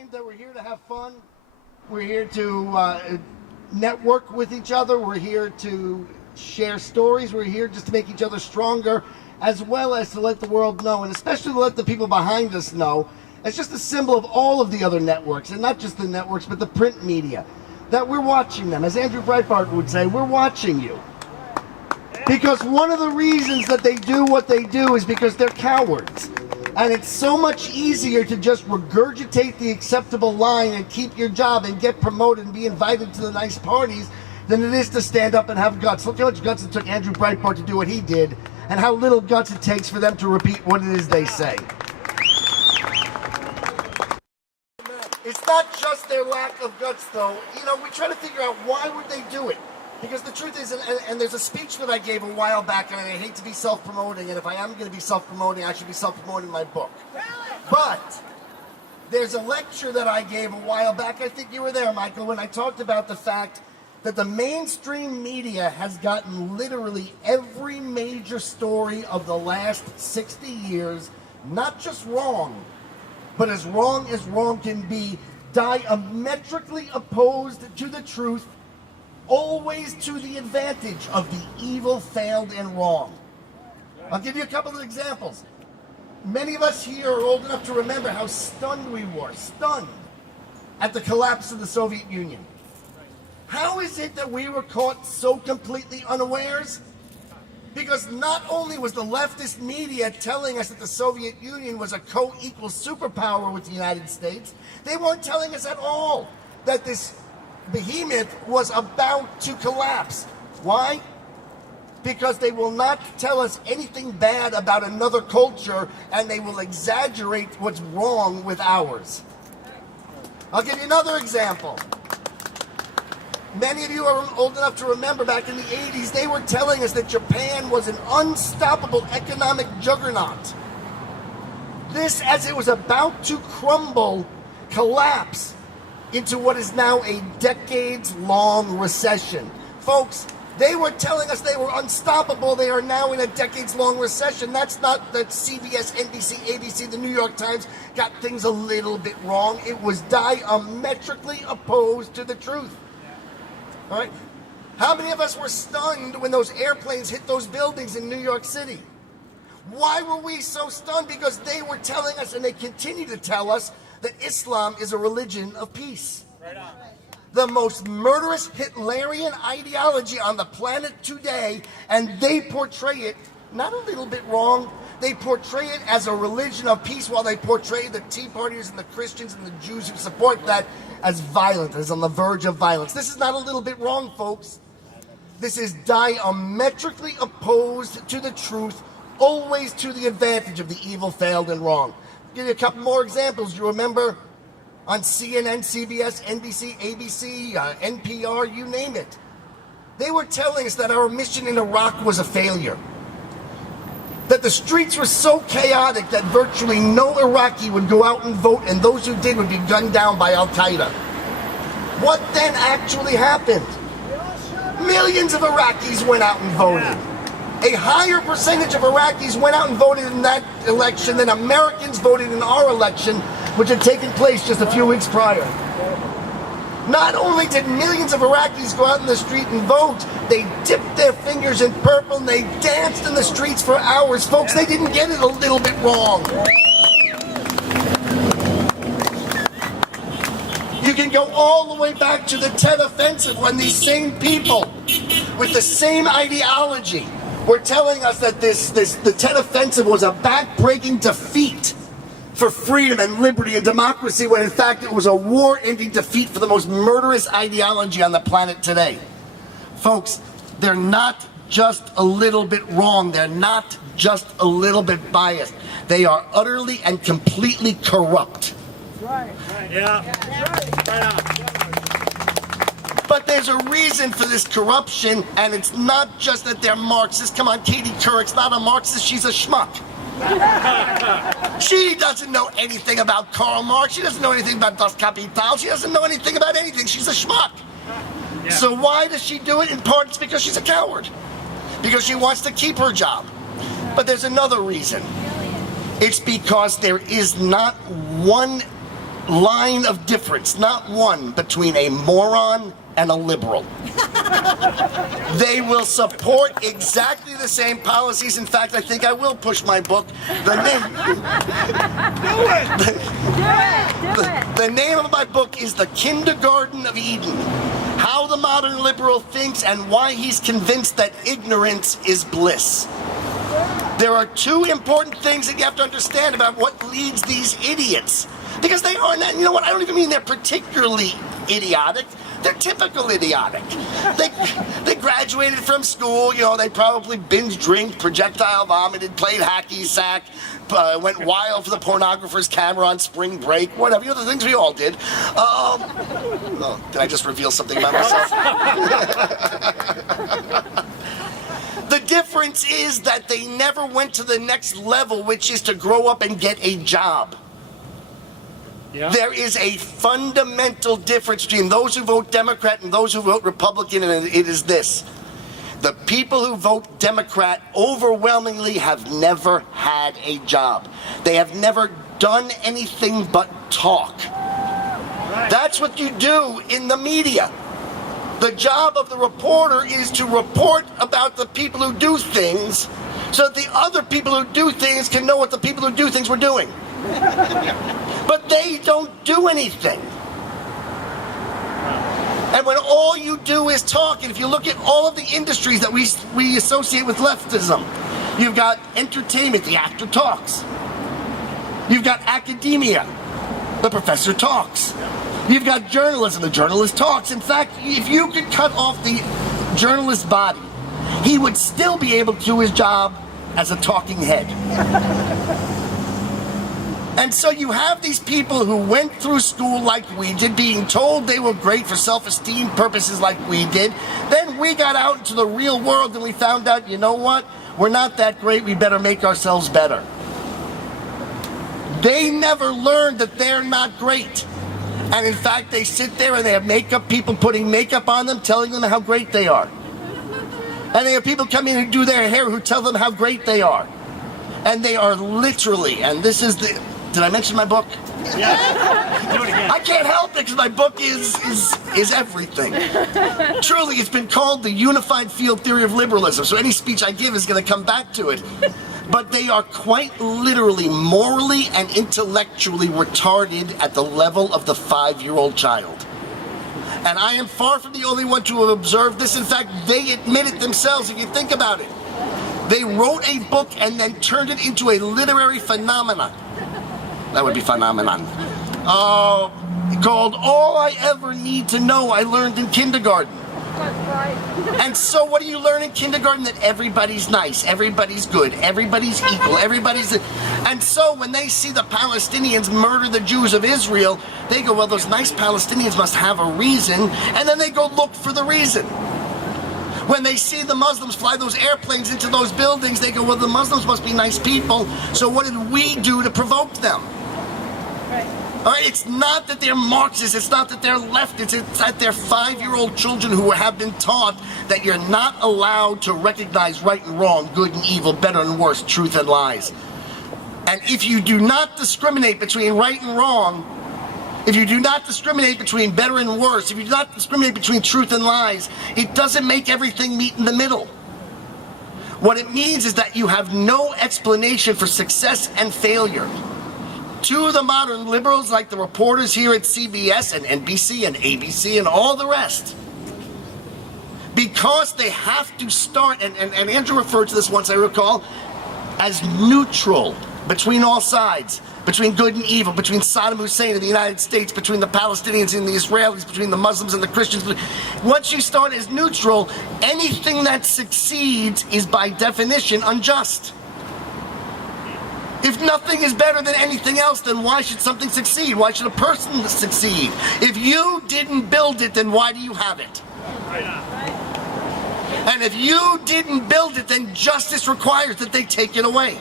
proclaimed that we're here to have fun. We're here to network with each other. We're here to share stories. We're here just to make each other stronger, as well as to let the world know, and especially to let the people behind us know. It's just a symbol of all of the other networks, and not just the networks, but the print media, that we're watching them. As Andrew Breitbart would say, we're watching you. Because one of the reasons that they do what they do is because they're cowards. And it's so much easier to just regurgitate the acceptable line and keep your job and get promoted and be invited to the nice parties than it is to stand up and have guts. Look how much guts it took Andrew Breitbart to do what he did, and how little guts it takes for them to repeat what it is they say. It's not just their lack of guts, though. You know, we try to figure out why would they do it. Because the truth is, and there's a speech that I gave a while back, and I hate to be self-promoting, and if I am going to be self-promoting, I should be self-promoting my book. But there's a lecture that I gave a while back, I think you were there, Michael, when I talked about the fact that the mainstream media has gotten literally every major story of the last 60 years, not just wrong, but as wrong can be, diametrically opposed to the truth, always to the advantage of the evil, failed, and wrong. I'll give you a couple of examples. Many of us here are old enough to remember how stunned we were, at the collapse of the Soviet Union. How is it that we were caught so completely unawares? Because not only was the leftist media telling us that the Soviet Union was a co-equal superpower with the United States, they weren't telling us at all that this behemoth was about to collapse. Why? Because they will not tell us anything bad about another culture, and they will exaggerate what's wrong with ours. I'll give you another example. Many of you are old enough to remember back in the 80s, they were telling us that Japan was an unstoppable economic juggernaut. This, as it was about to crumble, collapse into what is now a decades-long recession. Folks, they were telling us they were unstoppable. They are now in a decades-long recession. That's not that CBS, NBC, ABC, the New York Times got things a little bit wrong. It was diametrically opposed to the truth. All right? How many of us were stunned when those airplanes hit those buildings in New York City? Why were we so stunned? Because they were telling us, and they continue to tell us, that Islam is a religion of peace. Right on. The most murderous Hitlerian ideology on the planet today, and they portray it, not a little bit wrong, they portray it as a religion of peace, while they portray the Tea Partiers and the Christians and the Jews who support that as violent, as on the verge of violence. This is not a little bit wrong, folks. This is diametrically opposed to the truth, always to the advantage of the evil, failed, and wrong. I'll give you a couple more examples. You remember on CNN, CBS, NBC, ABC, NPR, you name it. They were telling us that our mission in Iraq was a failure. That the streets were so chaotic that virtually no Iraqi would go out and vote, and those who did would be gunned down by Al-Qaeda. What then actually happened? Millions of Iraqis went out and voted. A higher percentage of Iraqis went out and voted in that election than Americans voted in our election, which had taken place just a few weeks prior. Not only did millions of Iraqis go out in the street and vote, they dipped their fingers in purple and they danced in the streets for hours. Folks, they didn't get it a little bit wrong. You can go all the way back to the Tet Offensive, when these same people with the same ideology were telling us that the Tet Offensive was a back-breaking defeat for freedom and liberty and democracy, when in fact it was a war-ending defeat for the most murderous ideology on the planet today. Folks, they're not just a little bit wrong. They're not just a little bit biased. They are utterly and completely corrupt. Right. Yeah. Right on. But there's a reason for this corruption, and it's not just that they're Marxists. Come on, Katie Couric's not a Marxist, she's a schmuck. She doesn't know anything about Karl Marx. She doesn't know anything about Das Kapital. She doesn't know anything about anything. She's a schmuck. Yeah. So why does she do it? In part, it's because she's a coward. Because she wants to keep her job. But there's another reason. It's because there is not one line of difference, not one, between a moron and a liberal. They will support exactly the same policies. In fact, I think I will push my book. The name of my book is The Kindergarten of Eden: How the Modern Liberal Thinks and Why He's Convinced that Ignorance is Bliss. There are two important things that you have to understand about what leads these idiots. Because they are not, you know what, I don't even mean they're particularly idiotic. They're typical idiotic. They graduated from school, you know, they probably binge drink, projectile vomited, played hacky sack, went wild for the pornographer's camera on spring break, whatever, you know, the things we all did. Oh, did I just reveal something about myself? The difference is that they never went to the next level, which is to grow up and get a job. Yeah. There is a fundamental difference between those who vote Democrat and those who vote Republican, and it is this. The people who vote Democrat overwhelmingly have never had a job. They have never done anything but talk. Right. That's what you do in the media. The job of the reporter is to report about the people who do things so that the other people who do things can know what the people who do things were doing. But they don't do anything. And when all you do is talk, and if you look at all of the industries that we associate with leftism, you've got entertainment, the actor talks. You've got academia, the professor talks. You've got journalism, the journalist talks. In fact, if you could cut off the journalist's body, he would still be able to do his job as a talking head. And so you have these people who went through school like we did, being told they were great for self-esteem purposes like we did. Then we got out into the real world and we found out, you know what? We're not that great, we better make ourselves better. They never learned that they're not great. And in fact, they sit there and they have makeup people putting makeup on them, telling them how great they are. And they have people come in who do their hair who tell them how great they are. And they are literally, and this is the... Did I mention my book? Yeah. Do it again. I can't help it because my book is everything. Truly, it's been called the unified field theory of liberalism, so any speech I give is going to come back to it. But they are quite literally morally and intellectually retarded at the level of the 5-year-old child. And I am far from the only one to have observed this. In fact, they admit it themselves if you think about it. They wrote a book and then turned it into a literary phenomenon. That would be phenomenon. Called All I Ever Need to Know I Learned in Kindergarten. And so what do you learn in kindergarten? That everybody's nice, everybody's good, everybody's equal, everybody's... And so when they see the Palestinians murder the Jews of Israel, they go, well, those nice Palestinians must have a reason, and then they go look for the reason. When they see the Muslims fly those airplanes into those buildings, they go, well, the Muslims must be nice people, so what did we do to provoke them? All right, it's not that they're Marxists, it's not that they're leftists, it's that they're 5-year-old children who have been taught that you're not allowed to recognize right and wrong, good and evil, better and worse, truth and lies. And if you do not discriminate between right and wrong, if you do not discriminate between better and worse, if you do not discriminate between truth and lies, it doesn't make everything meet in the middle. What it means is that you have no explanation for success and failure. To the modern liberals, like the reporters here at CBS and NBC and ABC and all the rest, because they have to start, and Andrew referred to this once, I recall, as neutral between all sides, between good and evil, between Saddam Hussein and the United States, between the Palestinians and the Israelis, between the Muslims and the Christians. Once you start as neutral, anything that succeeds is by definition unjust. If nothing is better than anything else, then why should something succeed? Why should a person succeed? If you didn't build it, then why do you have it? And if you didn't build it, then justice requires that they take it away.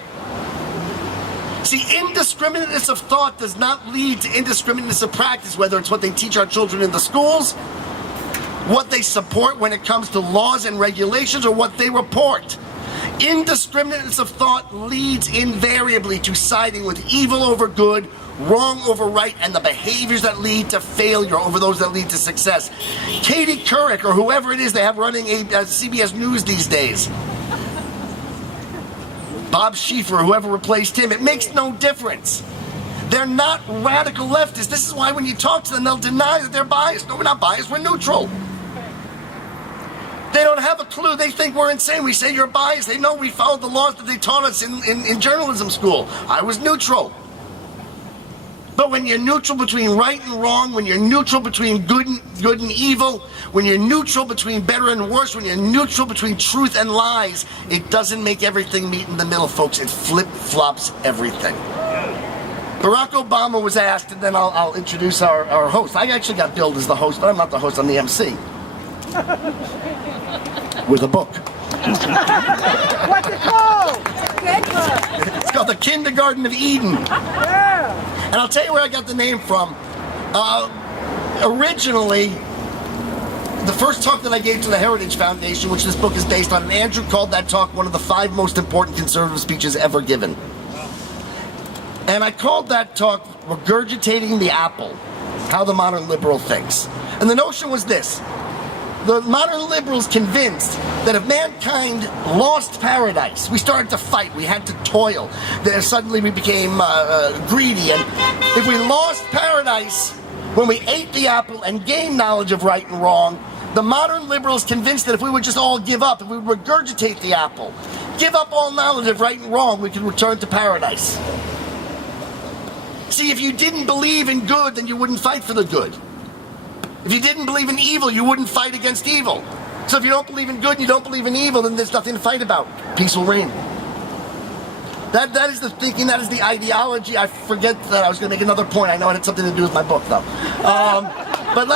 See, indiscriminateness of thought does not lead to indiscriminateness of practice, whether it's what they teach our children in the schools, what they support when it comes to laws and regulations, or what they report. Indiscriminateness of thought leads invariably to siding with evil over good, wrong over right, and the behaviors that lead to failure over those that lead to success. Katie Couric, or whoever it is they have running CBS News these days. Bob Schieffer, whoever replaced him, it makes no difference. They're not radical leftists. This is why when you talk to them, they'll deny that they're biased. No, we're not biased, we're neutral. They don't have a clue. They think we're insane. We say you're biased. They know we followed the laws that they taught us in journalism school. I was neutral. But when you're neutral between right and wrong, when you're neutral between good and evil, when you're neutral between better and worse, when you're neutral between truth and lies, it doesn't make everything meet in the middle, folks. It flip-flops everything. Barack Obama was asked, and then I'll introduce our host. I actually got billed as the host, but I'm not the host, I'm the MC. With a book. What's it called? Good book. It's called The Kindergarten of Eden. Yeah. And I'll tell you where I got the name from. Originally, the first talk that I gave to the Heritage Foundation, which this book is based on, and Andrew called that talk one of the 5 most important conservative speeches ever given. And I called that talk Regurgitating the Apple, How the Modern Liberal Thinks. And the notion was this. The modern liberals convinced that if mankind lost paradise, we started to fight, we had to toil, then suddenly we became greedy, and if we lost paradise when we ate the apple and gained knowledge of right and wrong, the modern liberals convinced that if we would just all give up, if we would regurgitate the apple, give up all knowledge of right and wrong, we could return to paradise. See, if you didn't believe in good, then you wouldn't fight for the good. If you didn't believe in evil, you wouldn't fight against evil. So if you don't believe in good and you don't believe in evil, then there's nothing to fight about. Peace will reign. That is the thinking, that is the ideology. I forget that I was going to make another point. I know it had something to do with my book, though. But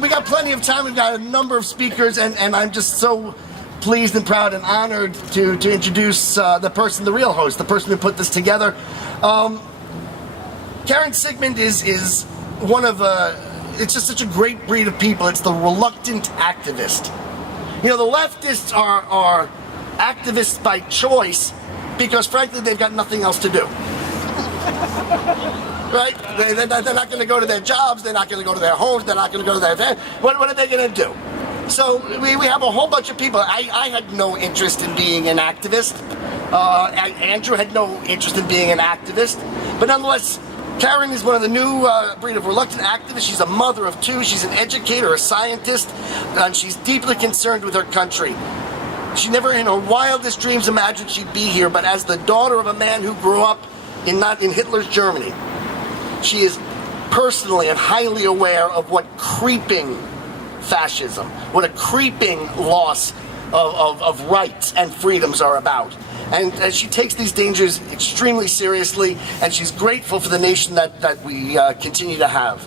we got plenty of time. We've got a number of speakers, and I'm just so pleased and proud and honored to introduce the person, the real host, the person who put this together. Karen Siegemund is one of... it's just such a great breed of people. It's the reluctant activist. You know, the leftists are activists by choice because, frankly, they've got nothing else to do. Right? They're not going to go to their jobs. They're not going to go to their homes. They're not going to go to their family. What are they going to do? So we have a whole bunch of people. I had no interest in being an activist. Andrew had no interest in being an activist. But nonetheless, Karen is one of the new breed of reluctant activists. She's a mother of 2. She's an educator, a scientist, and she's deeply concerned with her country. She never in her wildest dreams imagined she'd be here, but as the daughter of a man who grew up not in Hitler's Germany, she is personally and highly aware of what creeping fascism, what a creeping loss of rights and freedoms are about. And she takes these dangers extremely seriously, and she's grateful for the nation that we continue to have.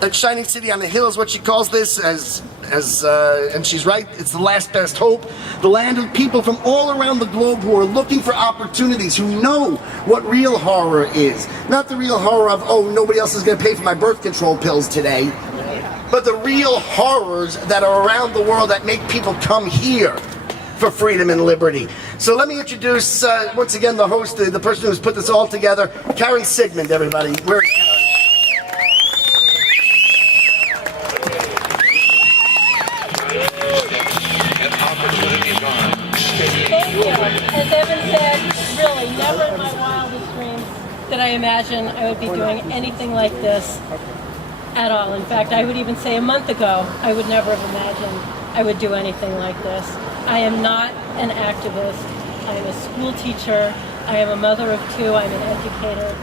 That shining city on the hill is what she calls this, and she's right, it's the last best hope. The land of people from all around the globe who are looking for opportunities, who know what real horror is. Not the real horror of, oh, nobody else is going to pay for my birth control pills today, but the real horrors that are around the world that make people come here for freedom and liberty. So let me introduce, once again, the host, the person who's put this all together, Karen Siegemund, everybody. Where is Karen? Thank you. As Evan said, really, never in my wildest dreams did I imagine I would be doing anything like this at all. In fact, I would even say a month ago, I would never have imagined I would do anything like this. I am not an activist. I am a school teacher. I am a mother of 2. I'm an educator.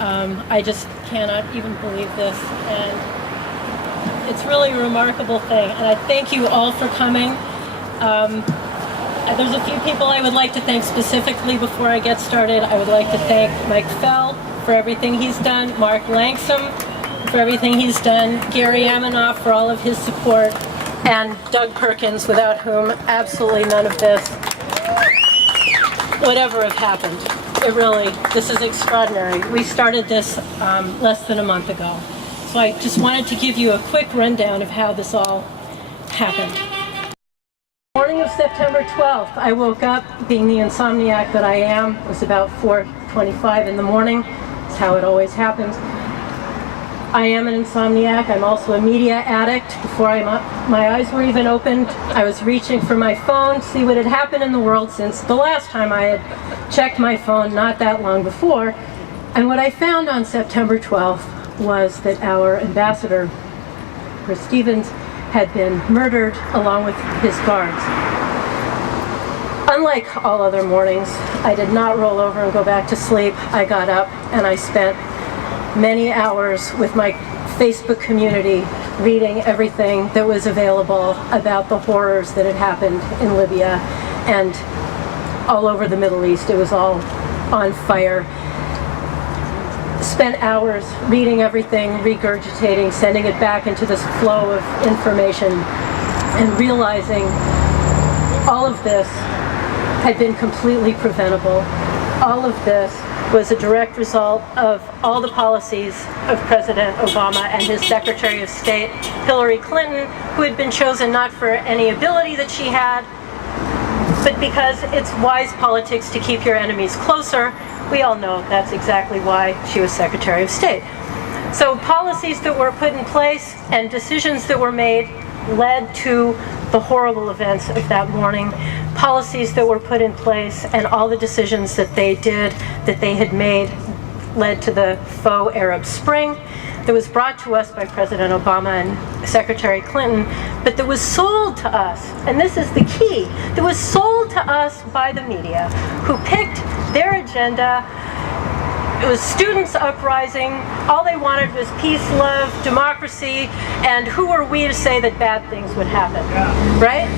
I just cannot even believe this. And it's really a remarkable thing. And I thank you all for coming. There's a few people I would like to thank specifically before I get started. I would like to thank Mike Fell for everything he's done, Mark Langsam for everything he's done, Gary Amanoff for all of his support, and Doug Perkins, without whom absolutely none of this would ever have happened. This is extraordinary. We started this less than a month ago. So I just wanted to give you a quick rundown of how this all happened. Morning of September 12th, I woke up, being the insomniac that I am. It was about 4:25 in the morning. I was how it always happens. I am an insomniac. I'm also a media addict. Before my eyes were even opened, I was reaching for my phone to see what had happened in the world since the last time I had checked my phone not that long before. And what I found on September 12th was that our ambassador, Chris Stevens, had been murdered along with his guards. Unlike all other mornings, I did not roll over and go back to sleep. I got up and I spent many hours with my Facebook community reading everything that was available about the horrors that had happened in Libya and all over the Middle East. It was all on fire. Spent hours reading everything, regurgitating, sending it back into this flow of information, and realizing all of this had been completely preventable. All of this was a direct result of all the policies of President Obama and his Secretary of State, Hillary Clinton, who had been chosen not for any ability that she had, but because it's wise politics to keep your enemies closer. We all know that's exactly why she was Secretary of State. So policies that were put in place and decisions that were made led to the horrible events of that morning. Policies that were put in place and all the decisions that they did, that they had made, led to the faux Arab Spring that was brought to us by President Obama and Secretary Clinton, but that was sold to us, and this is the key, that was sold to us by the media, who picked their agenda. It was students uprising. All they wanted was peace, love, democracy, and who are we to say that bad things would happen, right?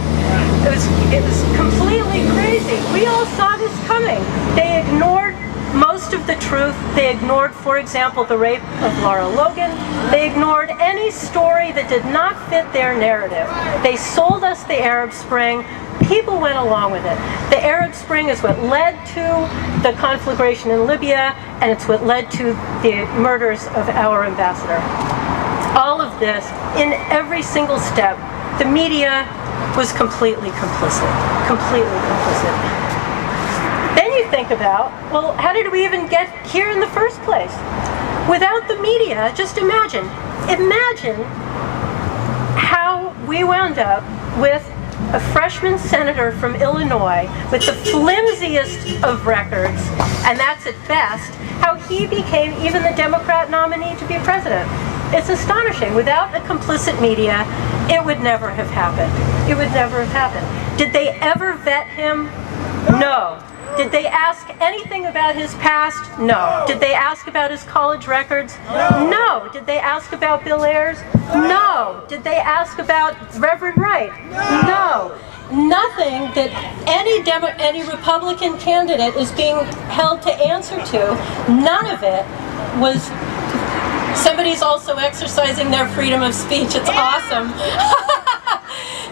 It was completely crazy. We all saw this coming. They ignored most of the truth. They ignored, for example, the rape of Laura Logan. They ignored any story that did not fit their narrative. They sold us the Arab Spring. People went along with it. The Arab Spring is what led to the conflagration in Libya, and it's what led to the murders of our ambassador. All of this, in every single step, the media was completely complicit. Completely complicit. Then you think about, well, how did we even get here in the first place? Without the media, just imagine how we wound up with a freshman senator from Illinois with the flimsiest of records, and that's at best, how he became even the Democrat nominee to be president. It's astonishing. Without a complicit media, it would never have happened. It would never have happened. Did they ever vet him? No. Did they ask anything about his past? No. Did they ask about his college records? No. Did they ask about Bill Ayers? No. Did they ask about Reverend Wright? No. Nothing that any Republican candidate is being held to answer to, none of it was. Somebody's also exercising their freedom of speech. It's awesome.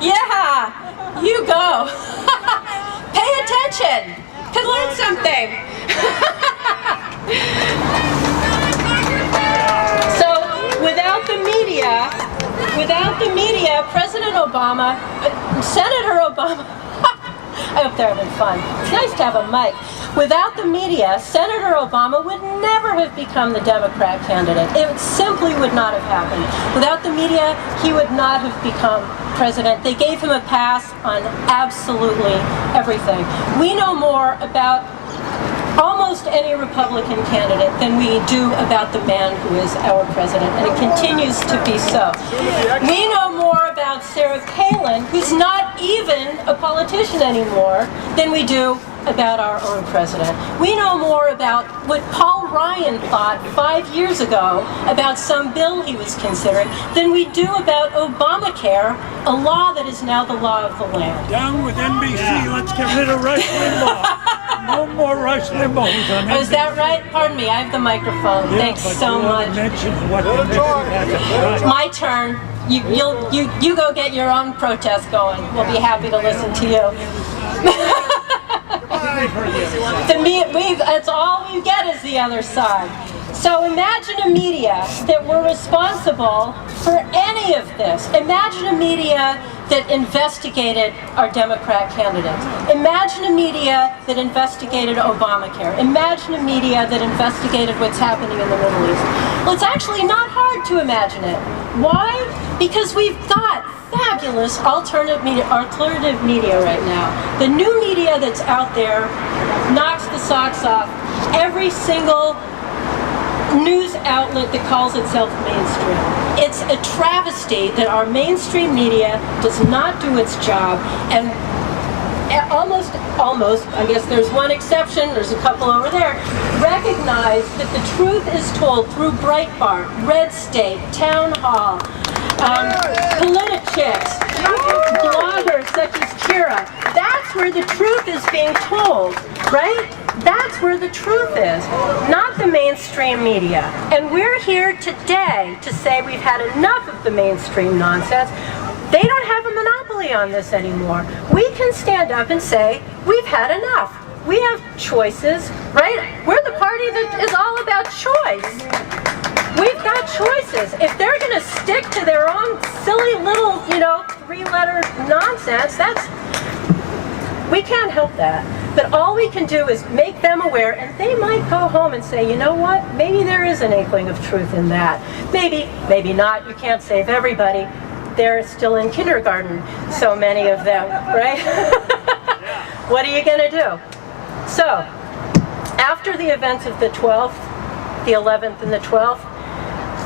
Yeah, you go. Pay attention. Can learn something. So without the media, President Obama, Senator Obama, I hope they're having fun. It's nice to have a mic. Without the media, Senator Obama would never have become the Democrat candidate. It simply would not have happened. Without the media, he would not have become president. They gave him a pass on absolutely everything. We know more about almost any Republican candidate than we do about the man who is our president, and it continues to be so. We know more about Sarah Palin, who's not even a politician anymore, than we do about our own president. We know more about what Paul Ryan thought 5 years ago about some bill he was considering than we do about Obamacare, a law that is now the law of the land. Down with NBC. Let's get rid of Rush Limbaugh. No more Rush Limbaugh. Oh, is that right? Pardon me, I have the microphone. Thanks so much. My turn. You go get your own protest going. We'll be happy to listen to you. That's all we get is the other side. So imagine a media that were responsible for any of this. Imagine a media that investigated our Democrat candidates. Imagine a media that investigated Obamacare. Imagine a media that investigated what's happening in the Middle East. Well, it's actually not hard to imagine it. Why? Because we've got fabulous alternative media right now. The new media that's out there knocks the socks off every single news outlet that calls itself mainstream. It's a travesty that our mainstream media does not do its job, and almost, I guess there's one exception, there's a couple over there, recognize that the truth is told through Breitbart, Red State, Town Hall, Politichicks, bloggers such as Kira. That's where the truth is being told, right? That's where the truth is, not the mainstream media. And we're here today to say we've had enough of the mainstream nonsense. They don't have a monopoly on this anymore. We can stand up and say, we've had enough. We have choices, right? We're the party that is all about choice. We've got choices. If they're going to stick to their own silly little, three-letter nonsense, we can't help that. But all we can do is make them aware, and they might go home and say, you know what, maybe there is an inkling of truth in that. Maybe, maybe not. You can't save everybody. They're still in kindergarten, so many of them, right? What are you going to do? So, after the events of the 12th, the 11th and the 12th,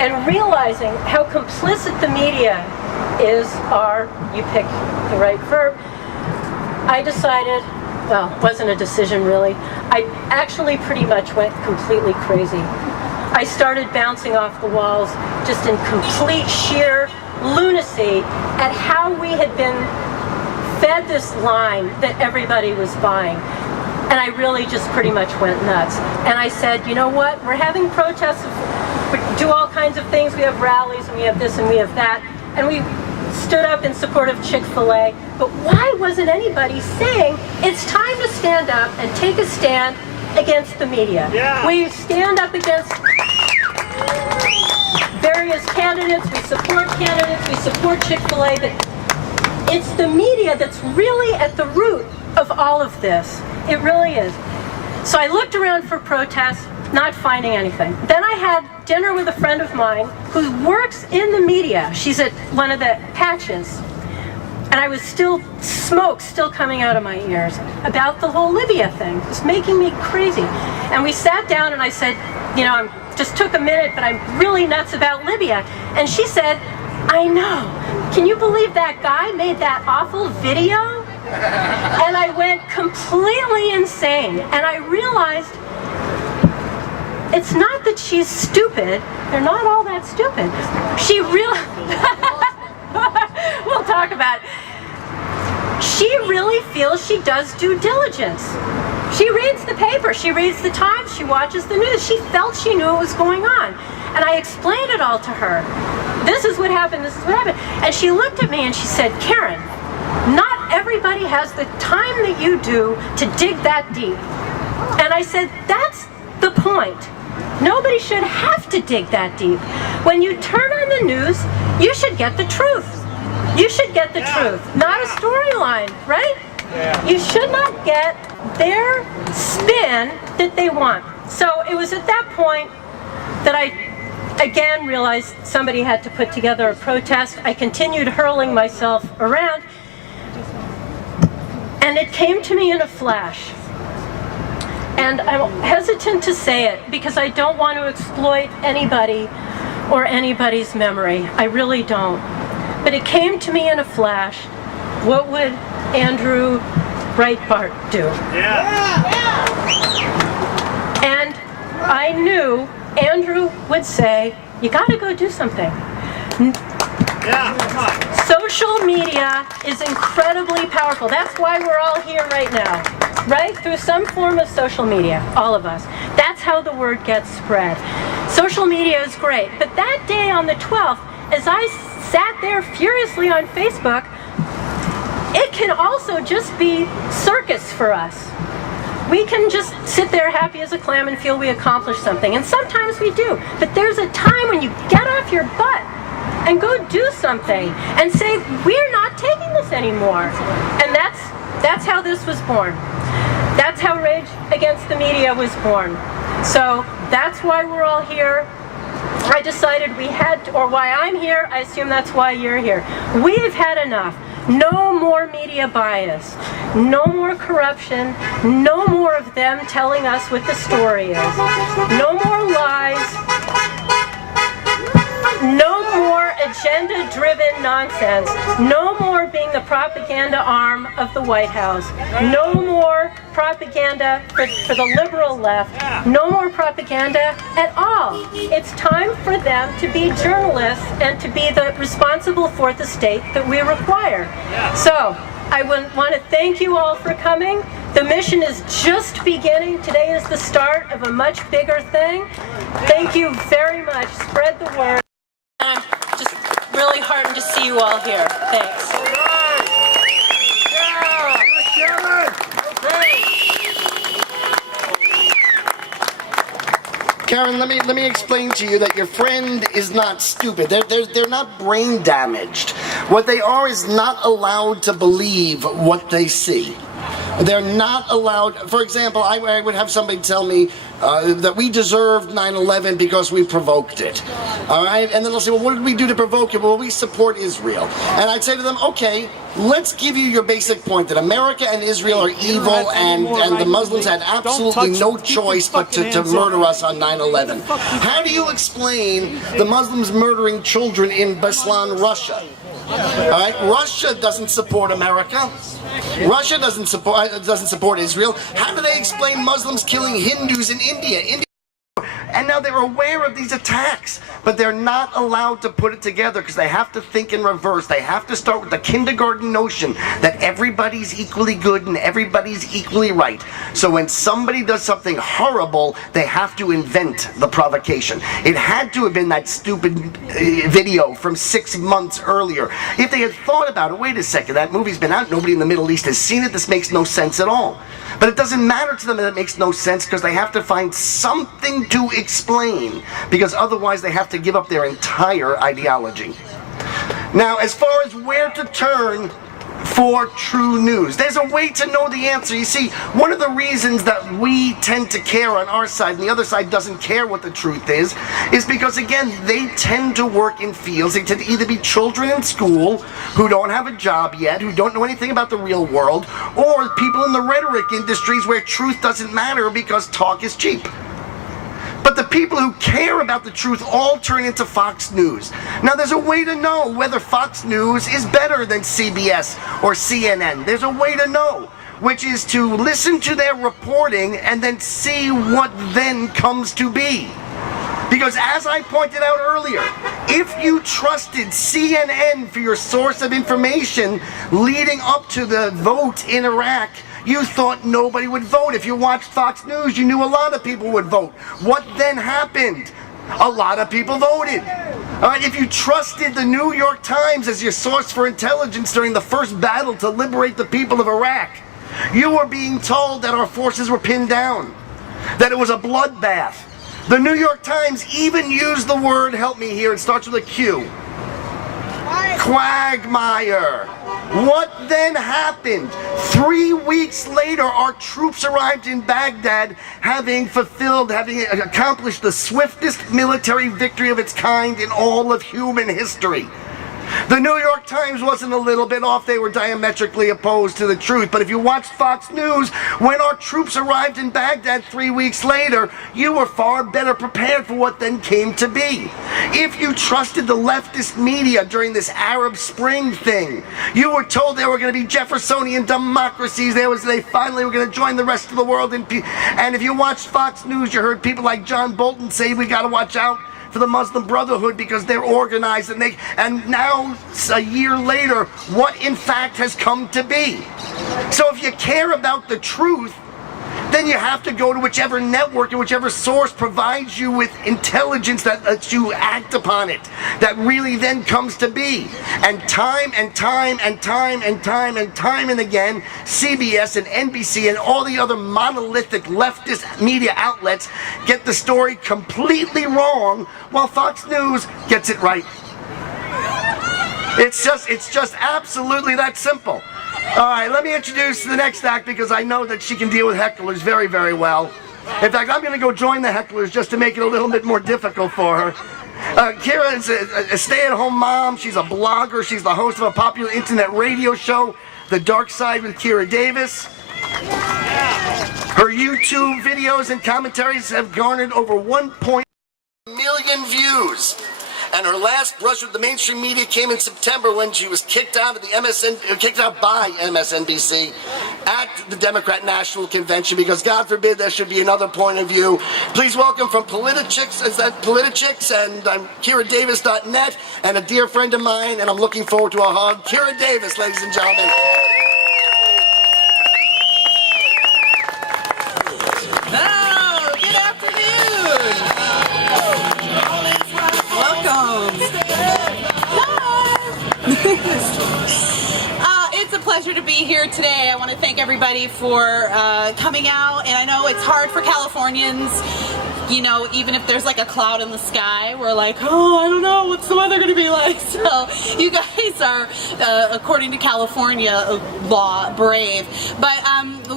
and realizing how complicit the media is, you pick the right verb, I decided, well, it wasn't a decision really, I actually pretty much went completely crazy. I started bouncing off the walls just in complete sheer lunacy at how we had been fed this line that everybody was buying. And I really just pretty much went nuts. And I said, you know what, we're having protests, we do all kinds of things, we have rallies, and we have this and we have that, and we stood up in support of Chick-fil-A, but why wasn't anybody saying it's time to stand up and take a stand against the media? Yeah. We stand up against various candidates, we support candidates, we support Chick-fil-A, but it's the media that's really at the root of all of this. It really is. So I looked around for protests, not finding anything. Then I had dinner with a friend of mine who works in the media. She's at one of the patches. And I was smoke still coming out of my ears about the whole Libya thing. It was making me crazy. And we sat down and I said, I just took a minute, but I'm really nuts about Libya. And she said, I know. Can you believe that guy made that awful video? And I went completely insane. And I realized it's not that she's stupid. They're not all that stupid. She really... We'll talk about it. She really feels she does due diligence. She reads the paper, she reads the Times, she watches the news. She felt she knew what was going on. And I explained it all to her. This is what happened, this is what happened. And she looked at me and she said, Karen, not everybody has the time that you do to dig that deep. And I said, that's the point. Nobody should have to dig that deep. When you turn on the news, you should get the truth. You should get the truth, not a storyline, right? Yeah. You should not get their spin that they want. So it was at that point that I again realized somebody had to put together a protest. I continued hurling myself around, and it came to me in a flash. And I'm hesitant to say it because I don't want to exploit anybody or anybody's memory. I really don't. But it came to me in a flash. What would Andrew Breitbart do? Yeah. And I knew Andrew would say, you gotta go do something. Yeah, come on. Social media is incredibly powerful. That's why we're all here right now, right? Through some form of social media, all of us. That's how the word gets spread. Social media is great. But that day on the 12th, as I sat there furiously on Facebook, it can also just be circus for us. We can just sit there happy as a clam and feel we accomplished something. And sometimes we do. But there's a time when you get off your butt and go do something and say, we're not not taking this anymore. And that's how this was born. That's how Rage Against the Media was born. So that's why we're all here. I decided we had to, or why I'm here, I assume that's why you're here. We've had enough. No more media bias. No more corruption. No more of them telling us what the story is. No more lies. No more agenda-driven nonsense. No more being the propaganda arm of the White House. No more propaganda for the liberal left. No more propaganda at all. It's time for them to be journalists and to be the responsible for the state that we require. So, I want to thank you all for coming. The mission is just beginning. Today is the start of a much bigger thing. Thank you very much. Spread the word. I'm just really heartened to see you all here. Thanks. Karen, let me explain to you that your friend is not stupid. They're not brain damaged. What they are is not allowed to believe what they see. They're not allowed. For example, I would have somebody tell me that we deserved 9/11 because we provoked it. All right? And then they'll say, well, what did we do to provoke it? Well, we support Israel. And I'd say to them, okay, let's give you your basic point that America and Israel are evil and the Muslims had absolutely no choice but to murder us on 9/11. How do you explain the Muslims murdering children in Beslan, Russia? All right, Russia doesn't support America. Russia doesn't support Israel. How do they explain Muslims killing Hindus in India? And now they're aware of these attacks, but they're not allowed to put it together because they have to think in reverse. They have to start with the kindergarten notion that everybody's equally good and everybody's equally right. So when somebody does something horrible, they have to invent the provocation. It had to have been that stupid video from 6 months earlier. If they had thought about it, wait a second, that movie's been out, nobody in the Middle East has seen it, this makes no sense at all. But it doesn't matter to them that it makes no sense because they have to find something to explain because otherwise they have to give up their entire ideology. Now, as far as where to turn for true news, there's a way to know the answer. You see, one of the reasons that we tend to care on our side and the other side doesn't care what the truth is because, again, they tend to work in fields. They tend to either be children in school who don't have a job yet, who don't know anything about the real world, or people in the rhetoric industries where truth doesn't matter because talk is cheap. But the people who care about the truth all turn into Fox News. Now, there's a way to know whether Fox News is better than CBS or CNN. There's a way to know, which is to listen to their reporting and then see what then comes to be. Because as I pointed out earlier, if you trusted CNN for your source of information leading up to the vote in Iraq, you thought nobody would vote. If you watched Fox News, you knew a lot of people would vote. What then happened? A lot of people voted. All right, if you trusted the New York Times as your source for intelligence during the first battle to liberate the people of Iraq, you were being told that our forces were pinned down, that it was a bloodbath. The New York Times even used the word, help me here, it starts with a Q. Quagmire. What then happened? 3 weeks later, our troops arrived in Baghdad, having accomplished the swiftest military victory of its kind in all of human history. The New York Times wasn't a little bit off. They were diametrically opposed to the truth. But if you watched Fox News, when our troops arrived in Baghdad 3 weeks later, you were far better prepared for what then came to be. If you trusted the leftist media during this Arab Spring thing, you were told they were going to be Jeffersonian democracies. They finally were going to join the rest of the world in peace. And if you watched Fox News, you heard people like John Bolton say, we got to watch out for the Muslim Brotherhood because they're organized and now a year later what in fact has come to be. So if you care about the truth, then you have to go to whichever network and whichever source provides you with intelligence that lets you act upon it, that really then comes to be. And time and time and time and time and time and again, CBS and NBC and all the other monolithic leftist media outlets get the story completely wrong while Fox News gets it right. It's just absolutely that simple. All right, let me introduce the next act because I know that she can deal with hecklers very, very well. In fact, I'm going to go join the hecklers just to make it a little bit more difficult for her. Kira is a stay-at-home mom. She's a blogger. She's the host of a popular internet radio show, The Dark Side with Kira Davis. Her YouTube videos and commentaries have garnered over 1.1 million views. And her last brush with the mainstream media came in September when she was kicked out by MSNBC at the Democrat National Convention because, God forbid, there should be another point of view. Please welcome from Politichicks, and I'm KiraDavis.net, and a dear friend of mine, and I'm looking forward to a hug, Kira Davis, ladies and gentlemen. Hello, good afternoon. Welcome. It's a pleasure to be here today. I want to thank everybody for coming out, and I know it's hard for Californians. You know, even if there's like a cloud in the sky, we're like, oh, I don't know, what's the weather going to be like? So you guys are, according to California law, brave. But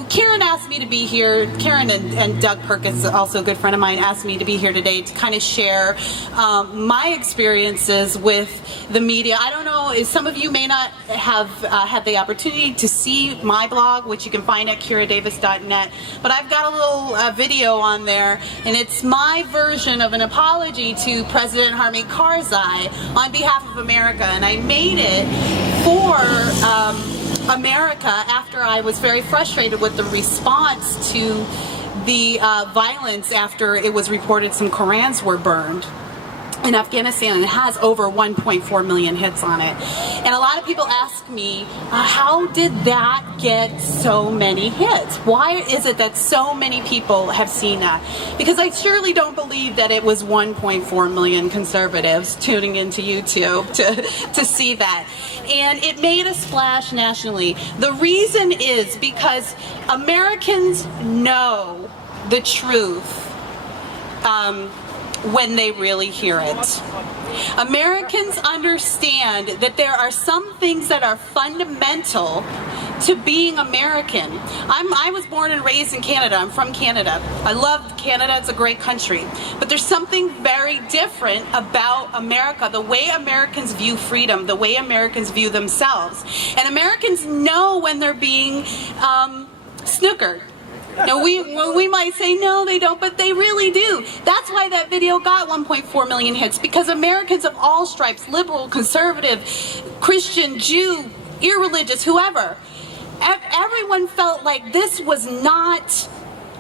Karen asked me to be here. Karen and Doug Perkins, also a good friend of mine, asked me to be here today to kind of share my experiences with the media. I don't know, some of you may not have had the opportunity to see my blog, which you can find at KiraDavis.net, but I've got a little video on there, and it's my version of an apology to President Hamid Karzai on behalf of America, and I made it for America after I was very frustrated with the response to the violence after it was reported some Korans were burned in Afghanistan, and it has over 1.4 million hits on it. And a lot of people ask me, how did that get so many hits? Why is it that so many people have seen that? Because I surely don't believe that it was 1.4 million conservatives tuning into YouTube to see that. And it made a splash nationally. The reason is because Americans know the truth when they really hear it. Americans understand that there are some things that are fundamental to being American. I was born and raised in Canada. I'm from Canada. I love Canada. It's a great country. But there's something very different about America, the way Americans view freedom, the way Americans view themselves. And Americans know when they're being snookered. Now, we might say, no, they don't, but they really do. That's why that video got 1.4 million hits, because Americans of all stripes, liberal, conservative, Christian, Jew, irreligious, whoever, everyone felt like this was not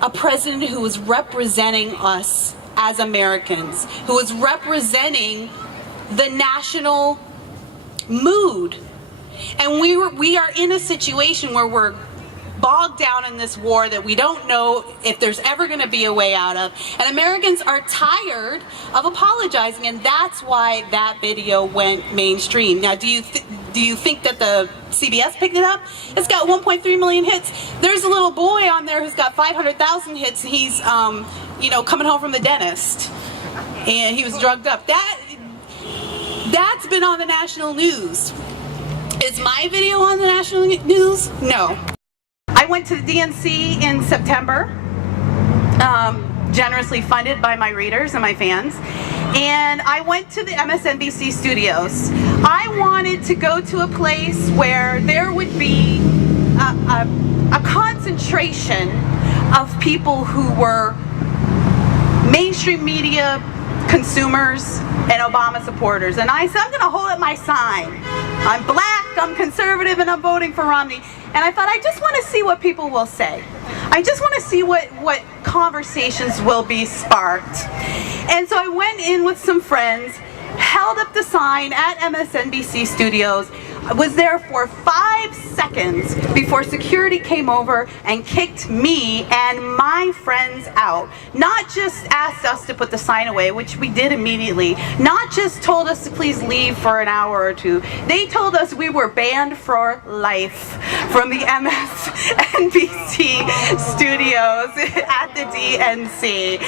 a president who was representing us as Americans, who was representing the national mood. And we are in a situation where we're bogged down in this war that we don't know if there's ever going to be a way out of, and Americans are tired of apologizing, and that's why that video went mainstream. Now, do you think that the CBS picked it up? It's got 1.3 million hits. There's a little boy on there who's got 500,000 hits. He's you know, coming home from the dentist, and he was drugged up. That's been on the national news. Is my video on the national news? No. I went to the DNC in September, generously funded by my readers and my fans, and I went to the MSNBC studios. I wanted to go to a place where there would be a concentration of people who were mainstream media consumers and Obama supporters. And I said, I'm going to hold up my sign. I'm black, I'm conservative, and I'm voting for Romney. And I thought, I just want to see what people will say. I just want to see what conversations will be sparked. And so I went in with some friends, held up the sign at MSNBC studios, was there for 5 seconds before security came over and kicked me and my friends out. Not just asked us to put the sign away, which we did immediately, not just told us to please leave for an hour or two. They told us we were banned for life from the MSNBC studios at the DNC.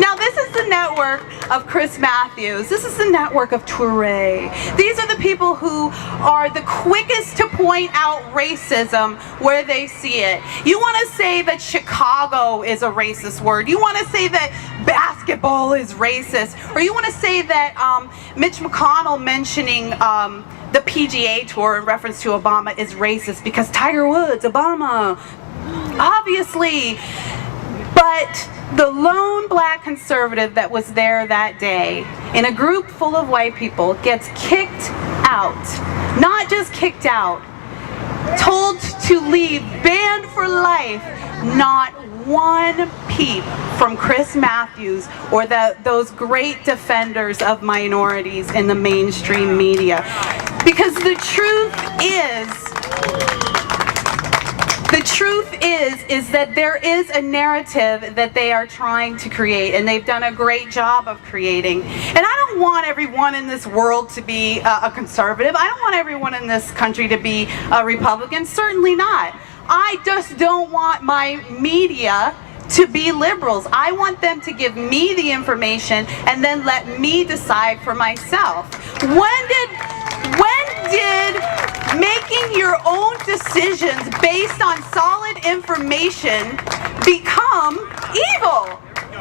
Now, this is the the network of Chris Matthews. This is the network of Touré. These are the people who are the quickest to point out racism where they see it. You want to say that Chicago is a racist word. You want to say that basketball is racist. Or you want to say that Mitch McConnell mentioning the PGA Tour in reference to Obama is racist because Tiger Woods, Obama, obviously. But the lone black conservative that was there that day in a group full of white people gets kicked out. Not just kicked out, told to leave, banned for life. Not one peep from Chris Matthews or those great defenders of minorities in the mainstream media. Because the truth is that there is a narrative that they are trying to create, and they've done a great job of creating. And I don't want everyone in this world to be a conservative. I don't want everyone in this country to be a Republican. Certainly not. I just don't want my media to be liberals. I want them to give me the information and then let me decide for myself. When did making your own decisions based on solid information become evil?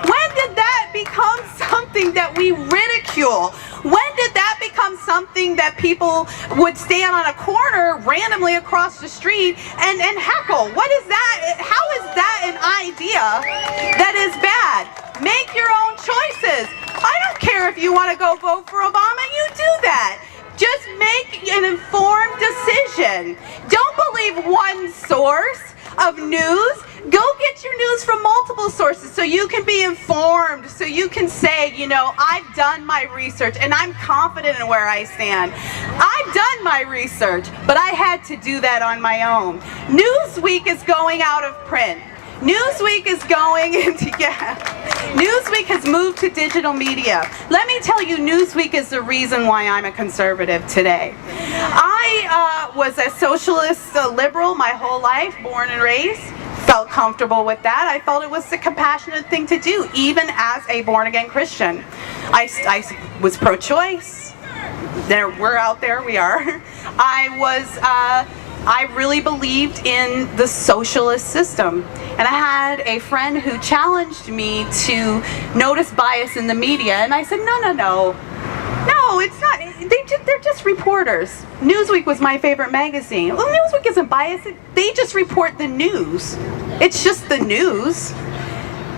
When did that become something that we ridicule? When did that become something that people would stand on a corner randomly across the street and heckle? What is that? How is that an idea that is bad? Make your own choices. I don't care if you want to go vote for Obama, you do that. Just make an informed decision. Don't believe one source of news. Go get your news from multiple sources so you can be informed, so you can say, you know, I've done my research and I'm confident in where I stand. I've done my research, but I had to do that on my own. Newsweek is going out of print. Newsweek is going into, Newsweek has moved to digital media. Let me tell you, Newsweek is the reason why I'm a conservative today. I was a socialist, liberal my whole life, born and raised. Felt comfortable with that. I felt it was the compassionate thing to do, even as a born-again Christian. I was pro-choice. We're out there, we are. I really believed in the socialist system. And I had a friend who challenged me to notice bias in the media, and I said, no, it's not. They're just reporters. Newsweek was my favorite magazine. Well, Newsweek isn't biased. They just report the news. It's just the news.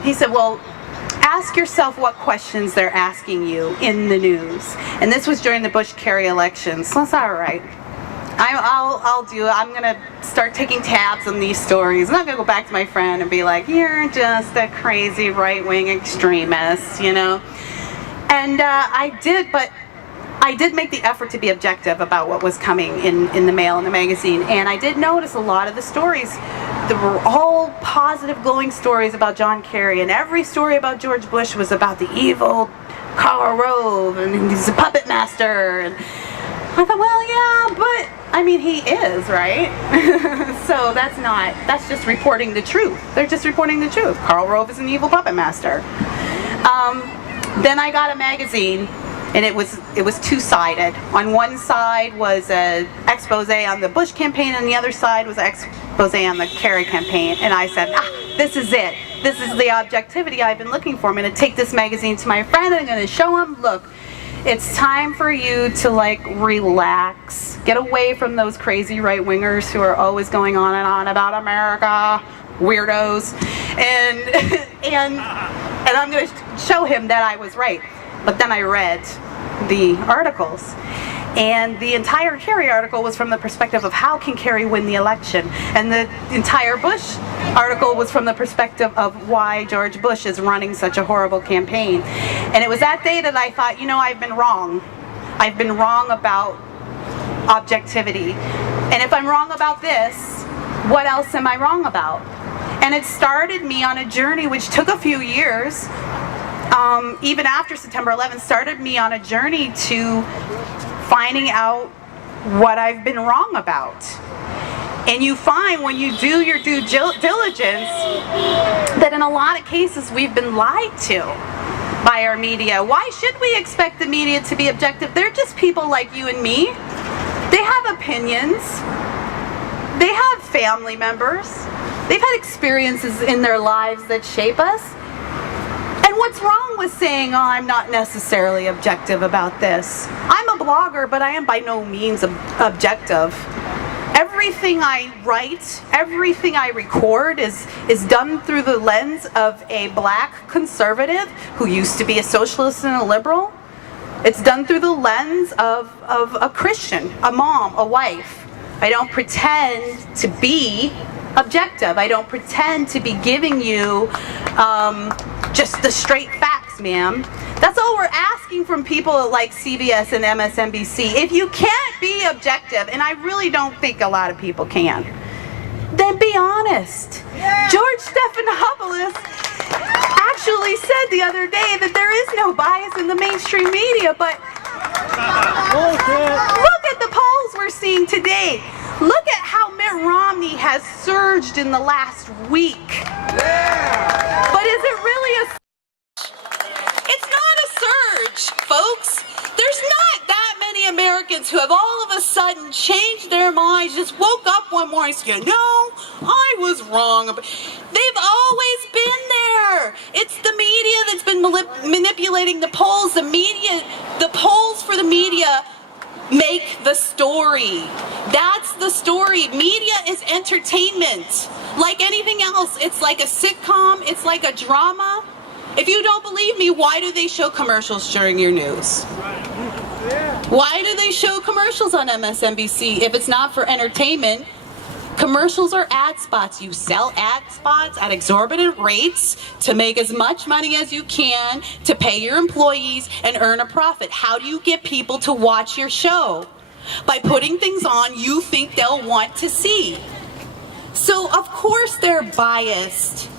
He said, well, ask yourself what questions they're asking you in the news. And this was during the Bush-Kerry elections. So that's all right. I'll do it. I'm going to start taking tabs on these stories. I'm not going to go back to my friend and be like, you're just a crazy right-wing extremist, you know. And I did, but I did make the effort to be objective about what was coming in the mail and the magazine. And I did notice a lot of the stories, there were all positive, glowing stories about John Kerry. And every story about George Bush was about the evil Karl Rove, and he's a puppet master. And I thought, well, yeah, but I mean, he is, right? So that's just reporting the truth. They're just reporting the truth. Karl Rove is an evil puppet master. Then I got a magazine, and it was two-sided. On one side was an expose on the Bush campaign, and the other side was an expose on the Kerry campaign. And I said, this is it. This is the objectivity I've been looking for. I'm going to take this magazine to my friend, and I'm going to show him, look, it's time for you to, like, relax. Get away from those crazy right-wingers who are always going on and on about America, weirdos. And I'm going to show him that I was right. But then I read the articles. And the entire Kerry article was from the perspective of how can Kerry win the election. And the entire Bush article was from the perspective of why George Bush is running such a horrible campaign. And it was that day that I thought, you know, I've been wrong. I've been wrong about objectivity. And if I'm wrong about this, what else am I wrong about? And it started me on a journey which took a few years, even after September 11th, started me on a journey to finding out what I've been wrong about. And you find when you do your due diligence that in a lot of cases we've been lied to by our media. Why should we expect the media to be objective? They're just people like you and me. They have opinions. They have family members. They've had experiences in their lives that shape us. And what's wrong with saying, oh, I'm not necessarily objective about this? I'm a blogger, but I am by no means objective. Everything I write, everything I record is done through the lens of a black conservative who used to be a socialist and a liberal. It's done through the lens of a Christian, a mom, a wife. I don't pretend to be objective. I don't pretend to be giving you just the straight facts, ma'am. That's all we're asking from people like CBS and MSNBC. If you can't be objective, and I really don't think a lot of people can, then be honest. Yeah. George Stephanopoulos actually said the other day that there is no bias in the mainstream media, but look at the polls we're seeing today. Look at how Mitt Romney has surged in the last week. Yeah. But is it really a surge? It's not a surge, folks. There's not that many Americans who have all of a sudden changed their minds, just woke up one morning and said, no, I was wrong. They've always been there. It's the media that's been manipulating the polls. The polls for the media make the story. That's the story. Media is entertainment. Like anything else, it's like a sitcom, it's like a drama. If you don't believe me, why do they show commercials during your news? Why do they show commercials on MSNBC? If it's not for entertainment, commercials are ad spots. You sell ad spots at exorbitant rates to make as much money as you can, to pay your employees and earn a profit. How do you get people to watch your show? By putting things on you think they'll want to see. So of course they're biased.